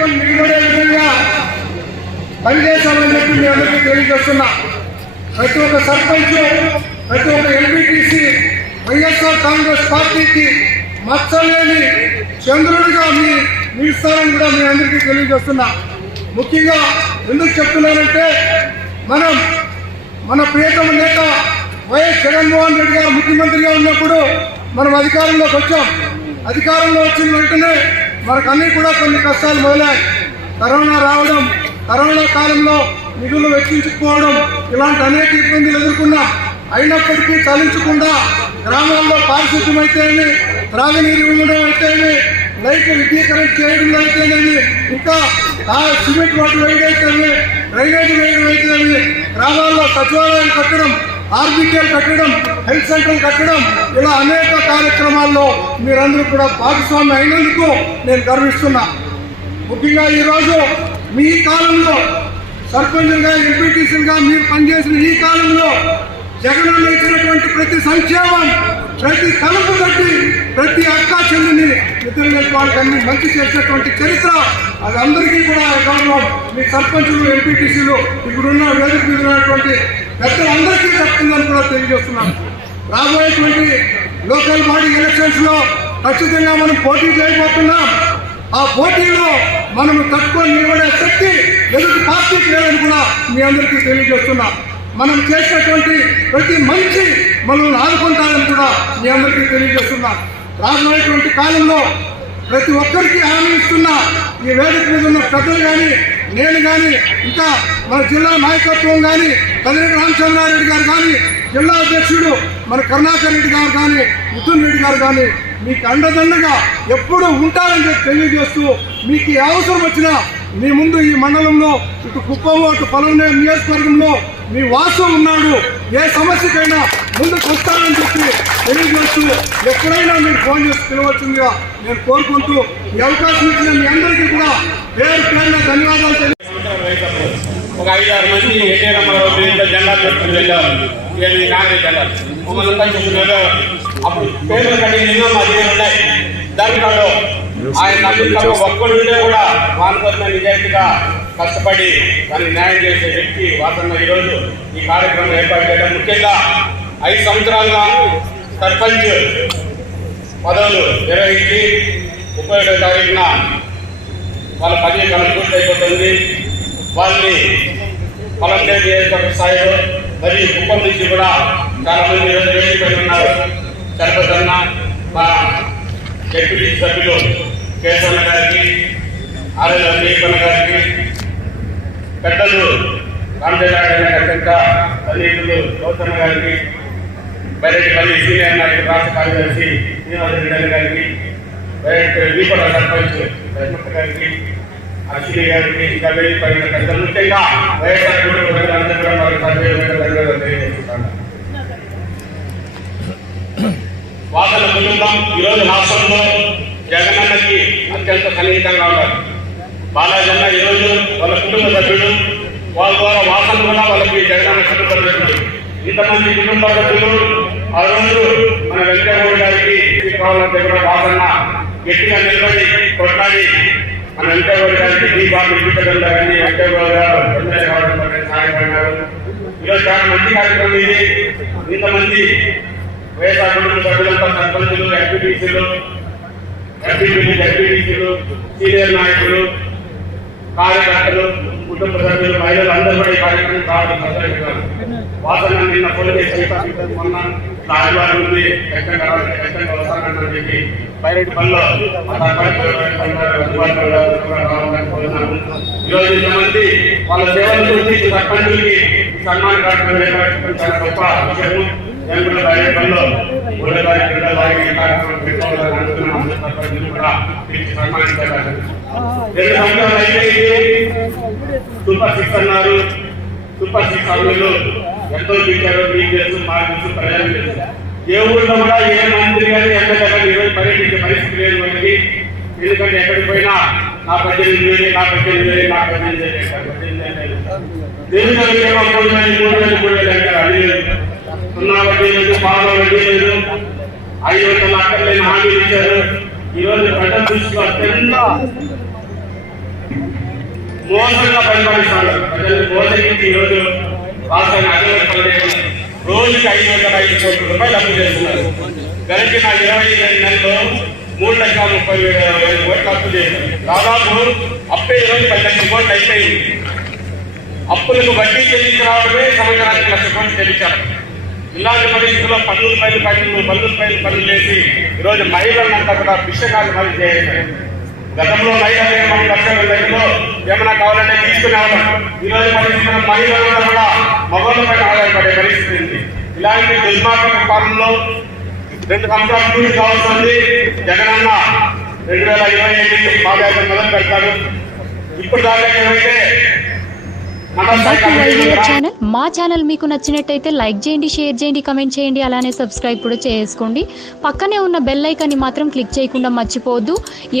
తట్టుకొని నిలబడే విధంగా పనిచేస్తామని చెప్పి మీ అందరికీ తెలియజేస్తున్నా. ప్రతి ఒక్క సర్పంచ్, ప్రతి ఒక్క ఎంపీటీసీ వైఎస్ఆర్ కాంగ్రెస్ పార్టీకి మచ్చలేని చంద్రుడిగా నిలుస్తారని కూడా మీ అందరికీ తెలియజేస్తున్నా. ముఖ్యంగా ఎందుకు చెప్తున్నానంటే, మన ప్రియతమ నేత వైఎస్ జగన్మోహన్ రెడ్డి గారు ముఖ్యమంత్రిగా ఉన్నప్పుడు మనం అధికారంలోకి వచ్చాం. అధికారంలో వచ్చిన వెంటనే మనకన్నీ కూడా కొన్ని కష్టాలు మొదలాయి. కరోనా రావడం, కరోనా కాలంలో నిధులు వెచ్చించుకోవడం, ఇలాంటి అనేక ఇబ్బందులు ఎదుర్కొన్నాం. అయినప్పటికీ చలించకుండా గ్రామాల్లో పారిశుద్ధ్యం అయితేనే, త్రాగునీరు ఉండడం అయితేనే, లైట్లు విద్యుకరణ చేయడం అయితేనేమి, ఇంకా సిమెంట్ రోడ్డు వేయడం అయితేనే, డ్రైనేజ్ వేయడం అయితేనేమి, గ్రామాల్లో సచివాలయాలు కట్టడం, ఆర్బికేలు కట్టడం, హెల్త్ సెంటర్లు కట్టడం, ఇలా అనేక కార్యక్రమాల్లో మీరందరూ కూడా భాగస్వామి అయినందుకు నేను గర్విస్తున్నా. ముఖ్యంగా ఈరోజు మీ కాలంలో సర్పంచులుగా, ఎంపీటీసీలుగా మీరు పనిచేసిన ఈ కాలంలో జగనన్న ఇచ్చినటువంటి ప్రతి సంక్షేమం, ప్రతి తలుపు కట్టి, ప్రతి అక్క చెల్లిని నిద్రలేని వాళ్ళకన్నీ మంచి చేసినటువంటి చరిత్ర అది అందరికీ కూడా గౌరవం. మీ సర్పంచులు, ఎంపీటీసీలు, ఇప్పుడున్న వేదిక మీద ఉన్నటువంటి పెద్దలందరికీ దక్కుతుందని కూడా తెలియజేస్తున్నాను. రాబోయేటువంటి లోకల్ బాడీ ఎలక్షన్స్ లో ఖచ్చితంగా మనం పోటీ చేయబోతున్నాం. ఆ పోటీలో మనము తట్టుకొని నిలబడే శక్తి ఎదుటి పార్టీకి లేదని కూడా మీ అందరికీ తెలియజేస్తున్నాం. మనం చేసినటువంటి ప్రతి మంచి మనల్ని ఆదుకుంటారని కూడా మీ అందరికీ తెలియజేస్తున్నాం. రాబోయేటువంటి కాలంలో ప్రతి ఒక్కరికి హామీ ఇస్తున్నా. ఈ వేదిక మీద ఉన్న పెద్దలు కానీ, నేను కానీ, ఇంకా మన జిల్లా నాయకత్వం కానీ, కదిరెడ్డి రామచంద్రారెడ్డి గారు కానీ, జిల్లా అధ్యక్షుడు మన కరుణాకర్ రెడ్డి గారు కానీ, మిథున్ రెడ్డి గారు కానీ మీకు అండదండగా ఎప్పుడూ ఉంటారని చెప్పి తెలియజేస్తూ, మీకు అవసరం వచ్చినా మీ ముందు ఈ మండలంలో, ఇటు కుప్పం, అటు పలమనేరు నియోజకవర్గంలో మీ వాసు ఉన్నాడు. ఏ సమస్యకైనా ముందుకు వస్తానని చెప్పి తెలియజేస్తూ, ఎక్కడైనా మీరు ఫోన్ చేసి పిలవచ్చుగా నేను కోరుకుంటూ, ఈ అవకాశం ఇచ్చిన మీ అందరికీ కూడా పేరు పేరున ధన్యవాదాలు తెలియజేస్తున్నాను. ఒక 5-6 మంది ఎన్టీ రామారావు జెండా పెట్టుకుని వెళ్ళారు. కాంగ్రెస్ జెండా మమ్మల్ని చూస్తున్నారు. అప్పుడు పేర్లు కట్టిన మా దగ్గర ఉన్నాయి. దాంట్లో ఆయన ఒక్కడు ఉంటే కూడా వానపట్ల నిజాయితీగా కష్టపడి దానికి న్యాయం చేసే వ్యక్తి వాసన్న ఈరోజు ఈ కార్యక్రమం ఏర్పాటు చేయడం. ముఖ్యంగా 5 సంవత్సరాలుగా సర్పంచ్ పదవులు నిర్వహించి 31వ తారీఖున వాళ్ళ పదవి కాలం పూర్తయిపోతుంది. వాళ్ళని పలమనేరు నియోజకవర్గ స్థాయిలో మరియు కుప్పం నుంచి కూడా చాలా మంది ఈరోజు వేదికపై ఉన్నారు. చలపతన్న, మా డిప్యూటీ సభ్యులు కేశవన్న గారికి, ఆర్ఎల్ దీపన్న గారికి, పెద్దలు రామచంద్రారెడ్డి అత్యంత సన్నిహితులు గౌతమ్మ గారికి, బైరెడ్డిపల్లి సీనియర్ నాయకులు రాష్ట్ర కార్యదర్శి శ్రీనివాసరెడ్డి గారికి, వీపల సర్పంచ్ రష్మక్క గారికి, అశ్విని గారికి, ఇంకా వేదికపైన పెద్దలు, ముఖ్యంగా వైఎస్ఆర్ అందరూ కూడా ధన్యవాదాలు తెలియజేస్తున్నాను. వాసన కుటుంబం ఈరోజు రాష్ట్రంలో జగనన్నకి అత్యంత సన్నిహితంగా ఉన్నారు. బాలాజన్న ఈరోజు వాళ్ళ కుటుంబ సభ్యుడు, వాళ్ళ ద్వారా వాసన కూడా వాళ్ళకి జగనన్న కుటుంబ సభ్యుడు. ఇంతమంది కుటుంబ సభ్యులు ఆ రోజు మన వెంకటగౌడ గారికి దగ్గర వాసన్న గట్టిగా నిలబడి కొట్లాడి మన వెంకటగౌడ గారికి దీపాన్ని వెంకటగౌడ గారు సహాయపడినారు. ఈరోజు చాలా మంచి కార్యక్రమం ఇది. ఇంతమంది వైఎస్ఆర్ కుటుంబ సభ్యులంతా సర్పంచులు, ఎంపీటీసీలు, సీనియర్ నాయకులు, కార్యకర్తలు, కుటుంబ సభ్యులు, మహిళలు అందరూ కూడా ఈ కార్యక్రమం కావాలి. వాసన నిన్న పోలీసు మొన్న ఆదివారం నుండి ఖచ్చితంగా వస్తానని చెప్పి బైరెడ్డి పనిలో ఈరోజు ఇంతమంది వాళ్ళ సేవల గురించి సర్పంచులకి సన్మాన కార్యక్రమం ఏర్పాటు చాలా గొప్ప విషయము. నేను కూడా బైరెడ్డి పనిలో సూపర్ 6 అన్నారు. సూపర్ 6 హామీలు ఎంతో ఇచ్చారు. మీకు తెలుసు, మాకు తెలుసు, ప్రజలకు తెలుసు. ఏ ఊళ్ళో కూడా ఏ మంత్రి కానీ ఎమ్మెల్యే కానీ ఈరోజు పర్యటించే పరిస్థితి లేదు మనకి. ఎందుకంటే ఎక్కడికి పోయినా నా 18,000, నా 18,000, నా 18,000 అది లేదు. 0 వడ్డీ లేదు, పాలో వడ్డీ లేదు, 500 అక్కర్లేని హామీలు ఇచ్చారు. ఈరోజు ప్రజల దృష్టిలో అత్యంత మోసంగా పరిపాలిస్తాడు. ప్రజలు మోసగించి ఈరోజు రాష్ట్రాన్ని అభివృద్ధి చేస్తున్నారు. రోజుకి 505 కోట్ల రూపాయలు అప్పు చేస్తున్నారు. గడిచిన 22 నెలల్లో 3,30,000 కోట్లు అప్పు చేశారు. దాదాపు అప్పే ఈరోజు 10 లక్షల కోట్లు అయిపోయింది. అప్పులకు వడ్డీ చెల్లించి రావడమే సంవత్సరానికి 1 లక్ష కోట్లు చెల్లించారు. ఇలాంటి పరిస్థితుల్లో పన్నులు చేసి ఈరోజు మహిళలంతా కూడా భిక్షకాలు మరి చేయాలి. గతంలో మహిళలు 3 లక్షల దగ్గరలో ఏమైనా కావాలంటే తీసుకునేవాళ్ళం. ఈరోజు పరిస్థితుల్లో మహిళలంతా కూడా మగవాళ్ళపై ఆధారపడే పరిస్థితి ఉంది. ఇలాంటి దుర్మార్గ పాలనలో 2 సంవత్సరాలు పూర్తి కావాల్సింది. జగనన్న 2025 పాదయాత్ర మొదలు పెడతారు. ఇప్పుడు దాకా ఏమైతే మా ఛానల్ మీకు నచ్చినట్టయితే లైక్ చేయండి, షేర్ చేయండి, కమెంట్ చేయండి, అలానే సబ్స్క్రైబ్ కూడా చేసుకోండి. పక్కనే ఉన్న బెల్ ఐకాన్ని మాత్రం క్లిక్ చేయకుండా మర్చిపోవద్దు.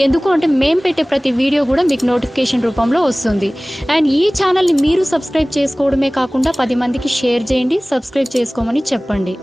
ఎందుకు అంటే మేము పెట్టే ప్రతి వీడియో కూడా మీకు నోటిఫికేషన్ రూపంలో వస్తుంది. అండ్ ఈ ఛానల్ని మీరు సబ్స్క్రైబ్ చేసుకోవడమే కాకుండా 10 మందికి షేర్ చేయండి, సబ్స్క్రైబ్ చేసుకోమని చెప్పండి.